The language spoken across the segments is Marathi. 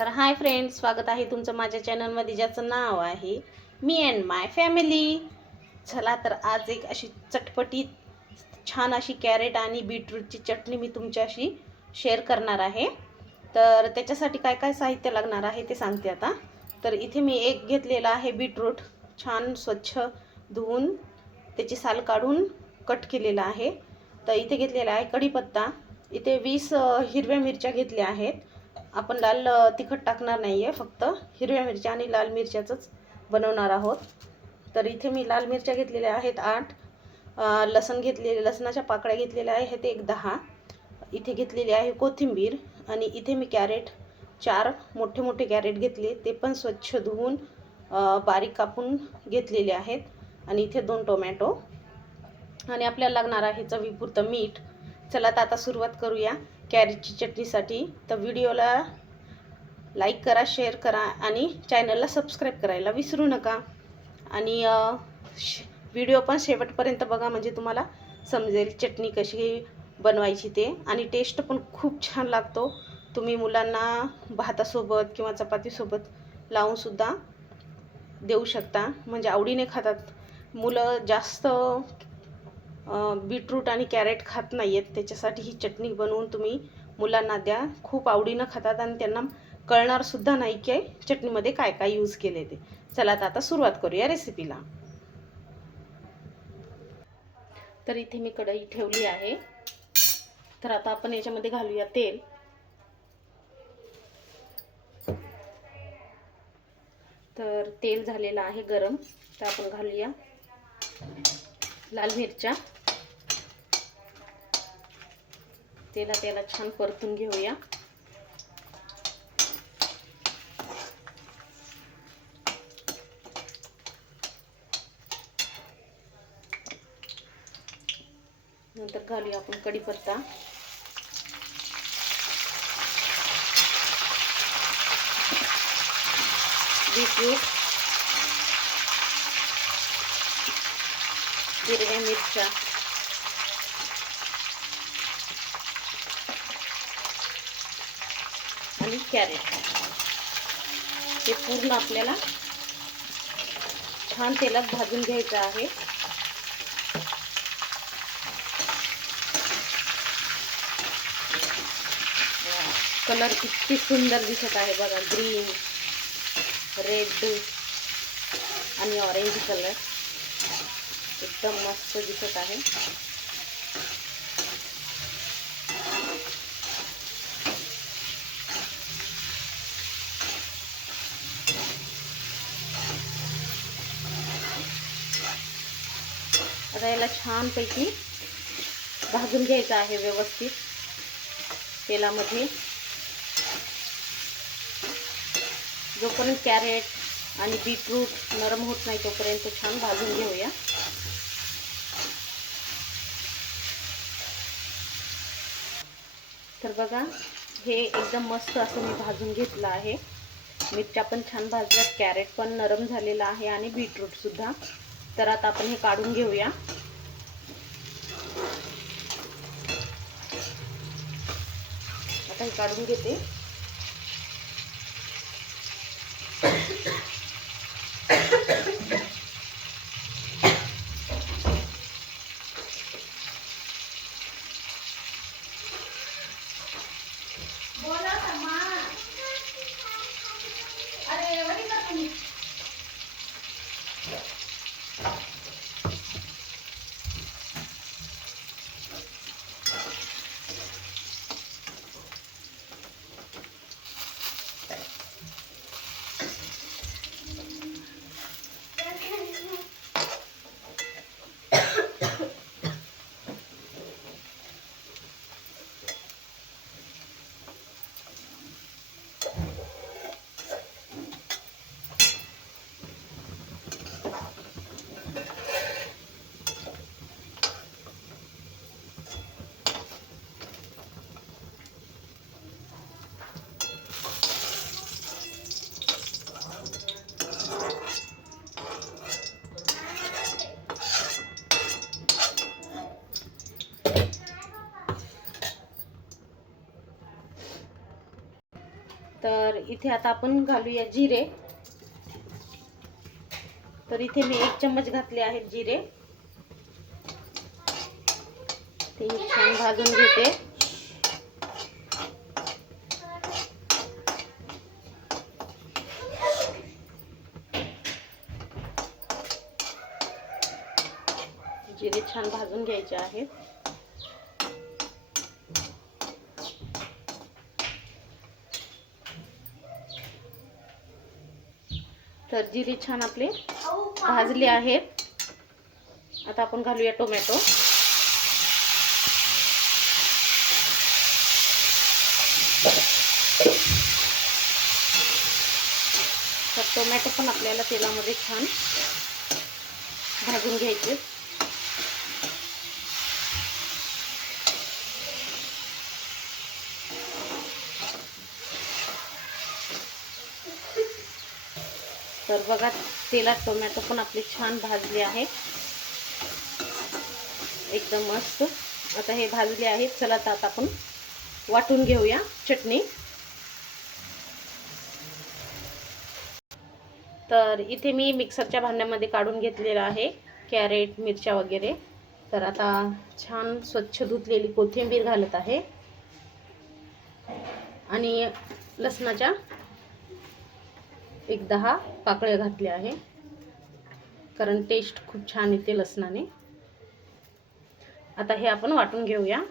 तर हाय फ्रेंड्स स्वागत आहे तुमचं माझ्या चॅनलमध्ये ज्याचं नाव आहे मी अँड माय फॅमिली चला तर आज एक अशी चटपटीत छान अशी कॅरेट आणि बीटरूटची चटणी मी तुमच्याशी शेअर करणार आहे. तर त्याच्यासाठी काय काय साहित्य लागणार आहे ते सांगते आता. तर इथे मी एक घेतलेला आहे बीटरूट छान स्वच्छ धुवून त्याची साल काढून कट केलेला आहे. तर इथे घेतलेला आहे कढीपत्ता इथे वीस हिरव्या मिरच्या घेतल्या आहेत. आपण लाल तिखट टाकणार नाही आहे फक्त. हिरव्या मिरच्या आणि लाल मिरच्याचंच बनवणार आहोत. तर इथे मी लाल मिरच्या घेतलेल्या आहेत आठ. लसण घेतलेले लसणाच्या पाकळ्या घेतलेल्या आहेत एक दहा. इथे घेतलेली आहे कोथिंबीर आणि इथे मी कॅरेट चार. मोठे मोठे कॅरेट घेतले ते पण स्वच्छ धुवून बारीक कापून घेतलेले आहेत. आणि इथे दोन टोमॅटो. आणि आपल्याला लागणार आहे चवीपुरतं मीठ. चला तर आता सुरुवात करूया. कॅरेटची चटणीसाठी. तर व्हिडिओला लाईक करा शेअर करा आणि चॅनलला सबस्क्राईब करायला विसरू नका. आणि श- व्हिडिओ पण शेवटपर्यंत बघा म्हणजे तुम्हाला समजेल चटणी कशी बनवायची ते. आणि टेस्ट पण खूप छान लागतो. तुम्ही मुलांना भातासोबत किंवा चपातीसोबत लावूनसुद्धा देऊ शकता. म्हणजे आवडीने खातात. मुलं जास्त बीटरूट आणि कॅरेट खात नाही आहेत त्याच्यासाठी ही चटणी बनवून तुम्ही मुलांना द्या. खूप आवडीनं खातात आणि त्यांना कळणारसुद्धा नाही की चटणीमध्ये काय काय यूज केले ते. चला तर आता सुरुवात करूया रेसिपीला तर इथे मी कढई ठेवली आहे. तर आता आपण याच्यामध्ये घालूया तेल. तर तेल झालेलं आहे गरम. तर आपण घालूया लाल मिरच्या. तेला त्याला छान परतून घेऊया. नंतर घालूया आपण कढीपत्ता. बीटरूट हिरव्या मिरच्या आणि कॅरेट हे पूर्ण आपल्याला छान तेलात भाजून घ्यायचं आहे. कलर किती सुंदर दिसत आहे बघा. ग्रीन रेड आणि ऑरेंज कलर एकदम मस्त दिसत आहे. आता याला छानपैकी भाजून घ्यायचं आहे व्यवस्थित तेलामध्ये. जोपर्यंत कॅरेट आणि बीटरूट नरम होत नाही तोपर्यंत छान भाजून घेऊया. तर बघा हे एकदम मस्त असं मी भाजून घेतलं आहे. मिरच्या पण छान भाजल्यात कॅरेट पण नरम झालेला आहे आणि बीटरूटसुद्धा तर आता आपण हे काढून घेऊया. आता हे काढून घेते बोला अरे वडी का तुम्ही तर इथे आता आपण घालूया जिरे. तर इथे मी एक चम्मच घातले आहेत जिरे. ते छान भाजून घेते. जिरे छान भाजून घ्यायचे आहेत. तर जिरे छान आपले भाजले आहेत आता आपण घालूया टोमॅटो. तर टोमॅटो पण आपल्याला तेलामध्ये छान भाजून घ्यायचे. तर बघा तेलात टोमॅटो पण आपले छान भाजले आहे. एकदम मस्त. आता हे भाजले आहेत चला तर आता आपण वाटून घेऊया चटणी. तर इथे मी मिक्सरच्या भांड्यामध्ये काढून घेतलेलं आहे. कॅरेट मिरच्या वगैरे. तर आता छान स्वच्छ धुतलेली कोथिंबीर घालत आहे. आणि लसणाच्या एक दहा पाकळ्या घातल्या आहे. कारण टेस्ट खूप छान येते लसणाने. आता हे आपण वाटून घेऊया.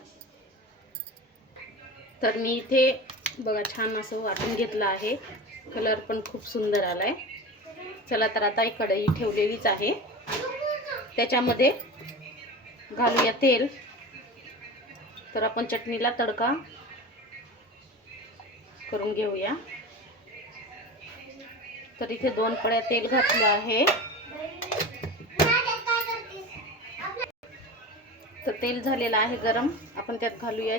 तर मी इथे बघा छान असं वाटून घेतलं आहे. कलर पण खूप सुंदर आलाय. चला तर आता ही कढई ठेवलेलीच आहे. त्याच्यामध्ये घालूया तेल. तर आपण चटणीला तडका करून घेऊया. तर इथे दोन पड्या तेल घातलं आहे. तर तेल झालेलं आहे गरम. आपण त्यात घालूया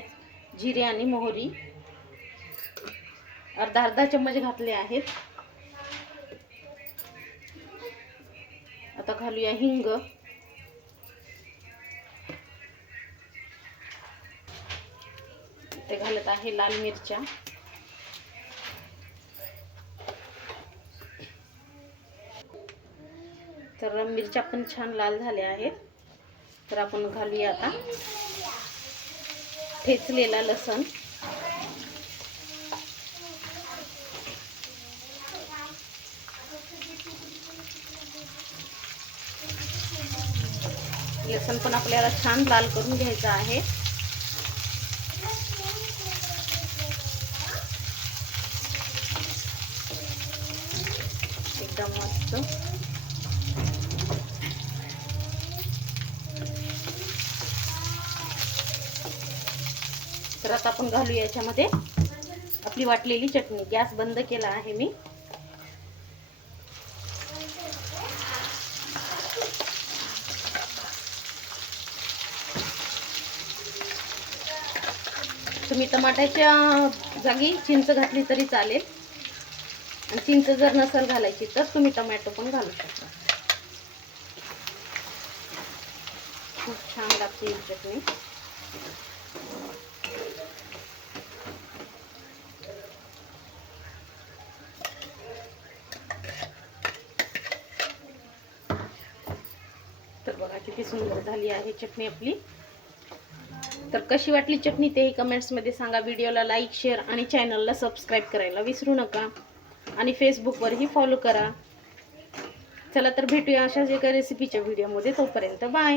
जिरे आणि मोहरी. अर्धा अर्धा चम्मच घातले आहेत. आता घालूया हिंग. ते घालत आहे लाल मिरच्या. तर मिरच्या पण छान लाल झाल्या आहेत. तर आपण घालूया आता. ठेचलेला लसण. लसण पण आपल्याला छान लाल करून घ्यायचं आहे एकदम मस्त तर आता आपण घालूया याच्यामध्ये. आपली वाटलेली चटणी. गॅस बंद केला आहे मी. तुम्ही टमाट्याच्या जागी चिंच घातली तरी चालेल. आणि चिंच जर नसेल घालायची तर तुम्ही टमॅटो पण घालू शकता. खूप छान लागते ही चटणी तर बघा किती सुंदर झाली आहे चटणी आपली. तर कशी वाटली चटणी तेही कमेंट्समध्ये सांगा. व्हिडिओला लाईक शेअर आणि चॅनलला सबस्क्राईब करायला विसरू नका. आणि फेसबुकवरही फॉलो करा. चला तर भेटूया अशाच एका रेसिपीच्या व्हिडिओमध्ये तोपर्यंत बाय